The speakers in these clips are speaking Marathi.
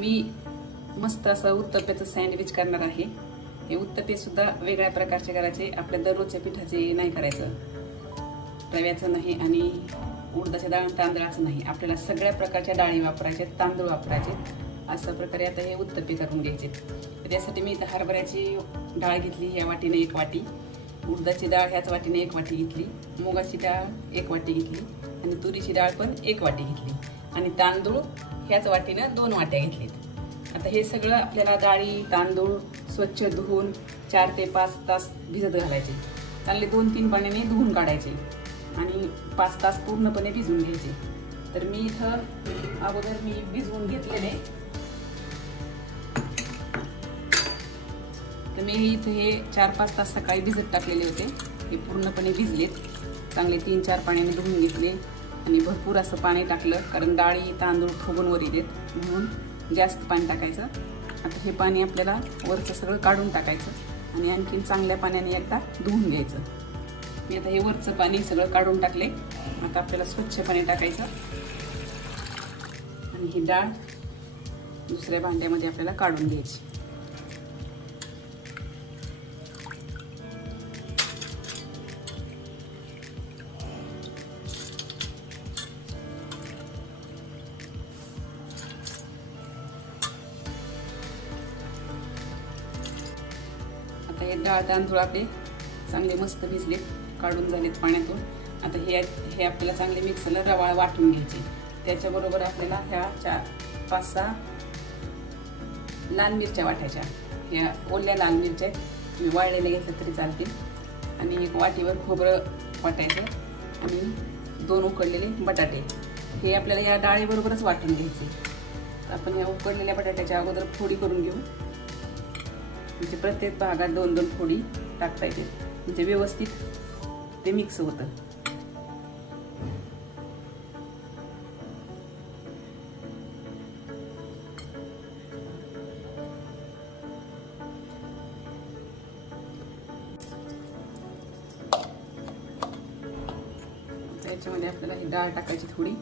मी मस्त असं उत्तप्याचं सँडविच करणार आहे। हे उत्तपे सुद्धा वेगळ्या प्रकारचे करायचे, आपल्या दररोजच्या पिठाचे नाही करायचं, रव्याचं नाही आणि उडदाच्या तांदळाचं नाही, आपल्याला सगळ्या प्रकारच्या डाळी वापरायचे, तांदूळ वापरायचे। अशा प्रकारे आता हे उत्तपे करून घ्यायचे। त्यासाठी मी इथं हरभऱ्याची डाळ घेतली, या वाटीने 1 वाटी, उडदाची डाळ ह्याच वाटीने 1 वाटी घेतली, मुगाची डाळ 1 वाटी घेतली आणि तुरीची डाळ पण 1 वाटी घेतली आणि तांदूळ ह्याच वाटीने 2 वाट्या घेतलीत। आता हे सगळं आपल्याला डाळी तांदूळ स्वच्छ धुवून 4 ते 5 तास भिजत घालायचे, चांगले 2-3 पाण्याने धुवून काढायचे आणि 5 तास पूर्णपणे भिजवून घ्यायचे। तर मी इथं अगोदर मी भिजवून घेतलेले, तर मी इथं हे 4-5 तास सकाळी भिजत टाकलेले होते, हे पूर्णपणे भिजलेत, चांगले 3-4 पाण्याने धुवून घेतले आणि भरपूर असं पाणी टाकलं, कारण डाळी तांदूळ फुगून वर येतात म्हणून जास्त पाणी टाकायचं। आता हे पाणी आपल्याला वरचं सगळं काढून टाकायचं आणि आणखीन चांगल्या पाण्याने एकदा धुवून घ्यायचं। मी आता हे वरचं पाणी सगळं काढून टाकले, आता आपल्याला स्वच्छ पाणी टाकायचं आणि ही डाळ दुसऱ्या भांड्यामध्ये आपल्याला काढून घ्यायची। आता हे डाळ तांदूळ आपले चांगले मस्त भिजले, काढून झालेत पाण्यातून। आता हे आपल्याला चांगले मिक्सरला रवाळ वाटून घ्यायचे। त्याच्याबरोबर आपल्याला ह्या 4-5-6 लाल मिरच्या वाटायच्या, ह्या ओल्या लाल मिरच्या तुम्ही वाळलेल्या घेतल्या तरी चालतील आणि 1 वाटीवर खोबरं वाटायचं आणि 2 उकडलेले बटाटे, हे आपल्याला या डाळीबरोबरच वाटून घ्यायचे। आपण ह्या उकडलेल्या बटाट्याच्या अगोदर फोडी करून घेऊ, म्हणजे प्रत्येक भागात 2-2 फोडी टाकता येते, म्हणजे व्यवस्थित ते मिक्स होतं। त्याच्यामध्ये आपल्याला ही डाळ टाकायची थोडी,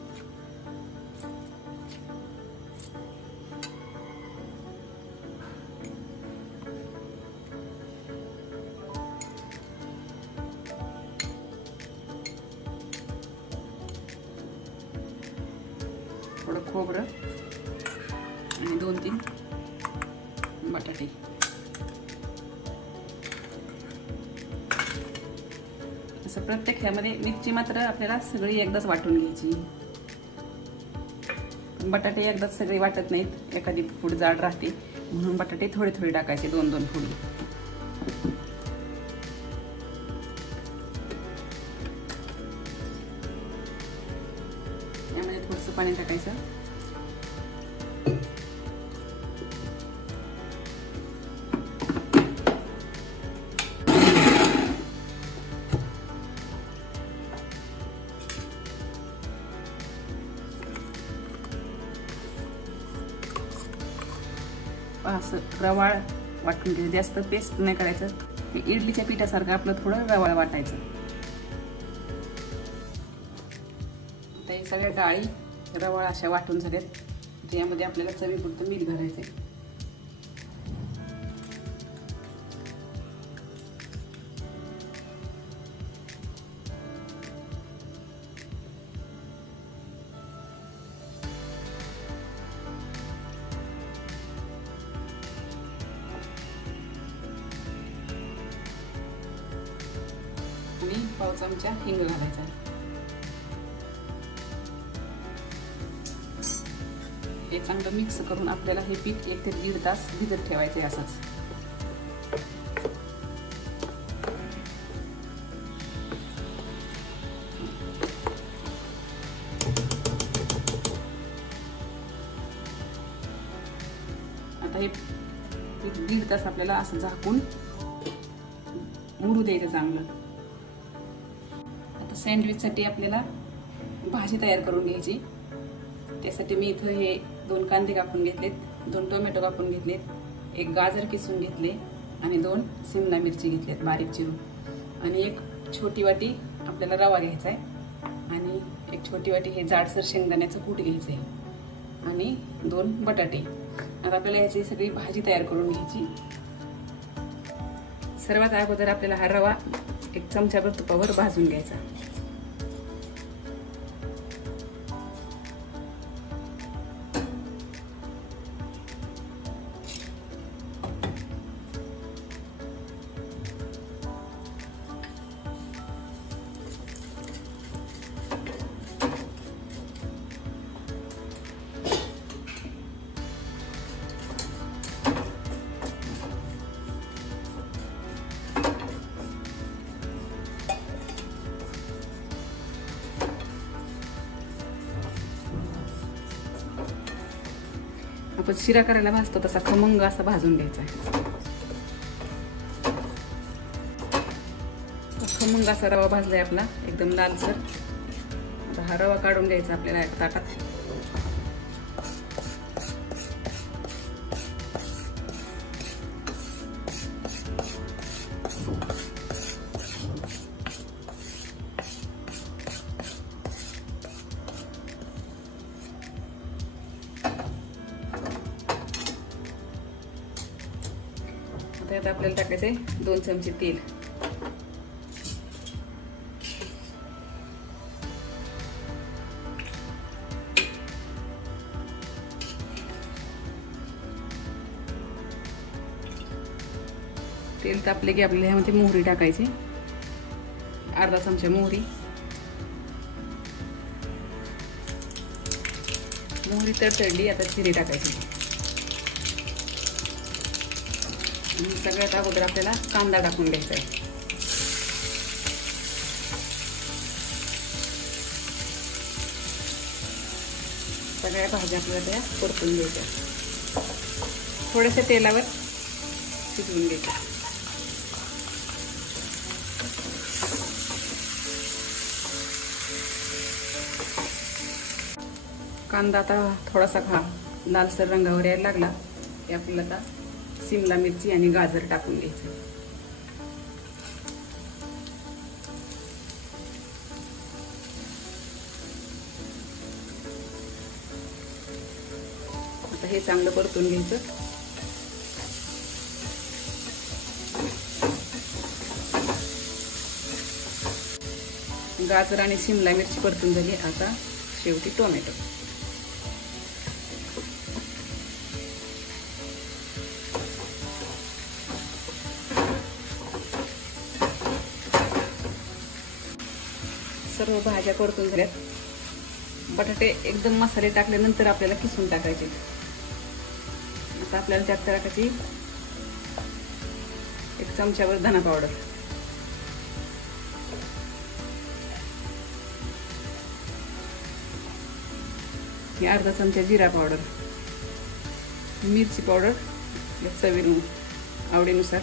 थोडं खोबरं आणि 2-3 बटाटे। असं प्रत्येक ह्यामध्ये मिरची मात्र आपल्याला सगळी एकदाच वाटून घ्यायची, बटाटे एकदाच सगळे वाटत नाहीत, एखादी फूड जाड राहते म्हणून बटाटे थोडे थोडे टाकायचे, 2-2 फोडी। यामध्ये थोडंसं पाणी टाकायचं, असं रवाळ वाटून घ्यायचं, जास्त पेस्ट नाही करायचं, हे इडलीच्या पिठासारखं आपलं थोडं रवाळ वाटायचं। आता हे सगळ्या डाळी रवाळ अशा वाटून झाल्यात, यामध्ये आपल्याला चवीपुरतं मीठ घालायचं। आणि 1 चमचा हिंग घालायचा। हे चांगलं मिक्स करून आपल्याला हे पीठ 1 ते 1.5 तास भिजत ठेवायचे असंच। आता हे 1.5 तास आपल्याला असं झाकून मुरू द्यायचं चांगलं। आता सँडविचसाठी आपल्याला भाजी तयार करून घ्यायची, त्यासाठी मी इथं हे 2 कांदे कापून घेतलेत, 2 टोमॅटो कापून घेतलेत, 1 गाजर किसून घेतले आणि 2 शिमला मिरची घेतलेत बारीक चिरून, आणि 1 छोटी वाटी आपल्याला रवा घ्यायचा आहे आणि 1 छोटी वाटी हे जाडसर शेंगदाण्याचं कूट घ्यायचं आहे आणि 2 बटाटे। आता आपल्याला याची सगळी भाजी तयार करून घ्यायची। सर्वात अगोदर आपल्याला हा रवा 1 चमचाभर तुपावर भाजून घ्यायचा। आपण शिरा करायला भाजतो तसा खमंग असा भाजून घ्यायचा आहे। खमंग असा रवा भाजलाय आपला एकदम लालसर। आता हा रवा काढून घ्यायचा आपल्याला एका ताटात। त्यात आपल्याला टाकायचे 2 चमचे तेल। तेल तापले की आपल्याला ह्यामध्ये मोहरी टाकायची, अर्धा चमचा मोहरी। मोहरी तडतडली आता जिरे टाकायचे। सगळ्यात अगोदर आपल्याला कांदा टाकून घ्यायचा आहे। सगळ्या भाज्या आपल्याला त्या परतून घ्यायच्या, थोड्याशा तेलावर शिजवून घ्यायच्या। कांदा आता थोडासा लालसर रंगावर यायला लागला की आपल्याला आता शिमला मिरची आणि गाजर टाकून घ्यायचं। आता हे चांगलं परतून घ्यायचं। गाजर आणि शिमला मिरची परतून झाली, आता शेवटी टोमॅटो। सर्व भाज्या परतून झाल्यात। बटाटे एकदम मसाले टाकल्यानंतर आपल्याला किसून टाकायचे। आता आपल्याला त्यात टाकायची 1 चमचाभर धना पावडर, अर्धा चमचा जिरा पावडर, मिरची पावडर चवीनुसार आवडीनुसार,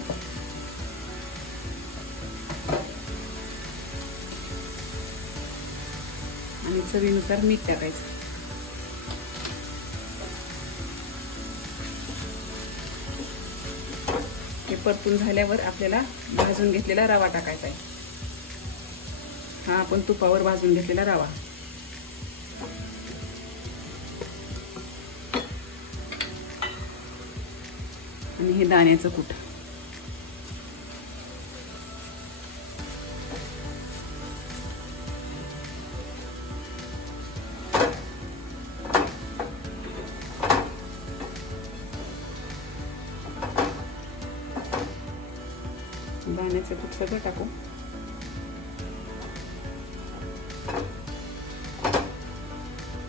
आणि चवीनुसार मीठ टाकायचं। हे परतून झाल्यावर आपल्याला भाजून घेतलेला रवा टाकायचा आहे। हा आपण तुपावर भाजून घेतलेला रवा। आणि हे दाण्याचं कूट। दाण्याचं कूट सगळं टाकू।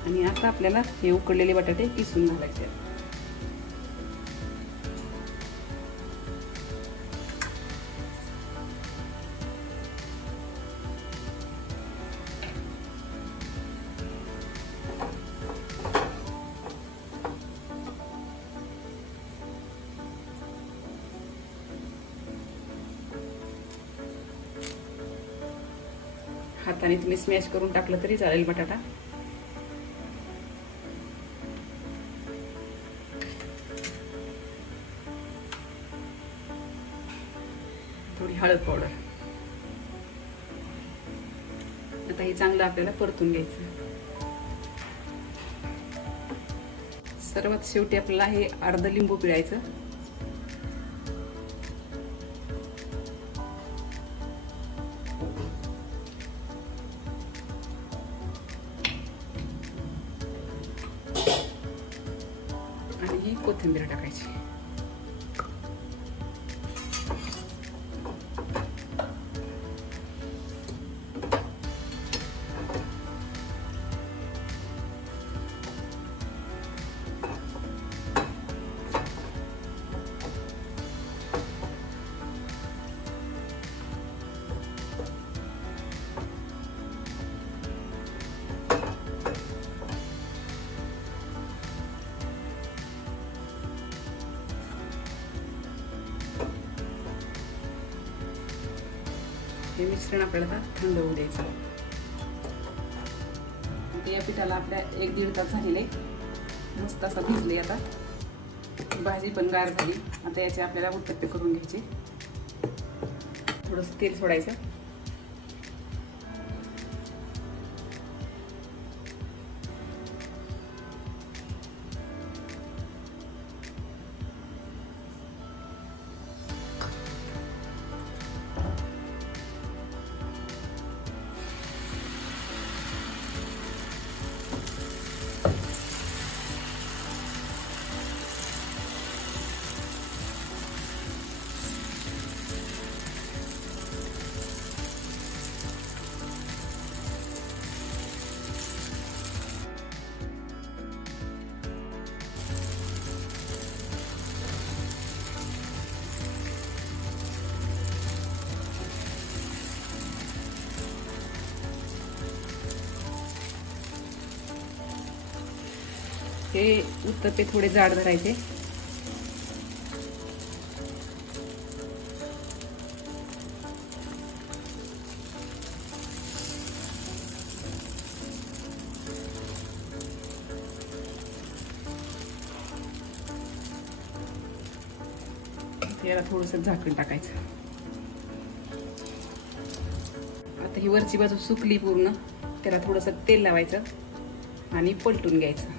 आणि आता आपल्याला हे उकडलेले बटाटे किसून घालायचे। हाताने तुम्ही स्मॅश करून टाकलं तरी चालेल बटाटा। थोडी हळद पावडर। आता हे चांगलं आपल्याला परतून घ्यायचं। सर्वात शेवटी आपल्याला हे अर्ध लिंबू पिळायचं. आणि ही कोथिंबीर टाकायची. हे मिश्रण आपल्याला आता थंड होऊ द्यायचं. या पिठाला आपल्या 1-1.5 तास झालेले, मस्त असं भिजले. आता भाजी पण गार झाली. आता याचे आपल्याला उत्तप्पे करून घ्यायचे. थोडंसं तेल सोडायचं. हे उत्तप्पे थोडे जाड धरायचे. याला थोडंसं झाकण टाकायचं. आता ही वरची बाजू सुकली पूर्ण, त्याला थोडंसं तेल लावायचं आणि पलटून घ्यायचं.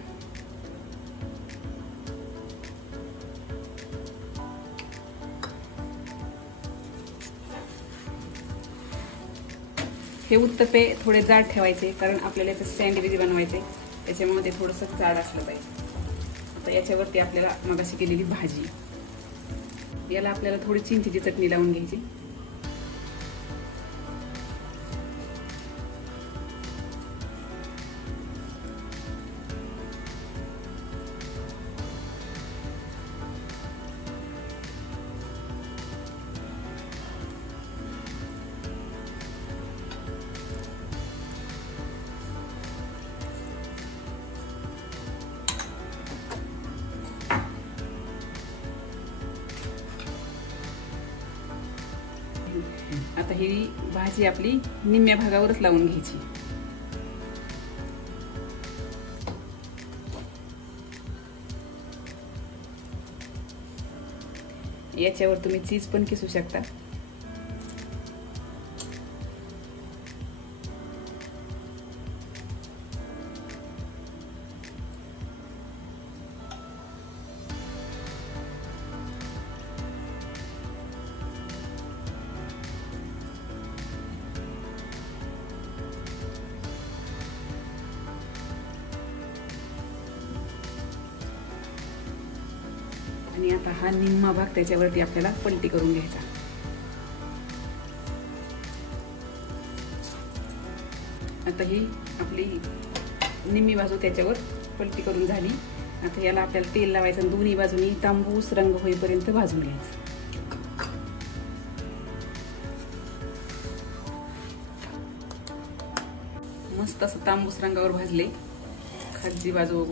हे उत्तप्पे थोडे जाड ठेवायचे, कारण आपल्याला याचं सँडविच बनवायचे, त्याच्यामुळे ते थोडंसं जाड असलं पाहिजे. आता याच्यावरती आपल्याला मगाशी केलेली भाजी, याला आपल्याला थोडी चिंचेची चटणी लावून घ्यायची. आता ही भाजी आपली निम्म्या भागावरच लावून घ्यायची. याच्यावर तुम्ही चीज पण किसू शकता. आणि आता हा निम्मा भाग त्याच्यावरती आपल्याला पलटी करून घ्यायचा. आता ही आपली निम्मी बाजू त्याच्यावर पलटी करून झाली. आता याला आपल्याला तेल लावायचं, दोन्ही बाजूनी तांबूस रंग होईपर्यंत भाजून घ्यायचं. मस्त असं तांबूस रंगावर भाजले. खालची बाजू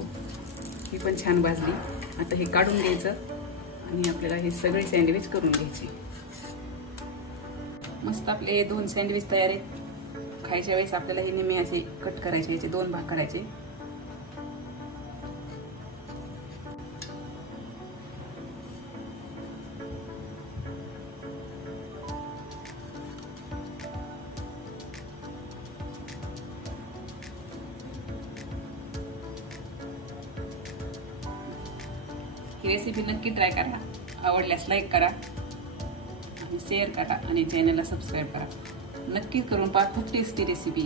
ही पण छान भाजली. आता हे काढून घ्यायचं आणि आपल्याला हे सगळे सँडविच करून घ्यायचे. मस्त आपले 2 सँडविच तयार आहेत. खायच्या वेळेस आपल्याला हे निम्मे असे कट करायचे, याचे 2 भाग करायचे. ही रेसिपी नक्की ट्राय करा. आवडल्यास लाईक करा आणि शेअर करा आणि चॅनलला सबस्क्राईब करा. नक्की करून पहा. खूप टेस्टी रेसिपी.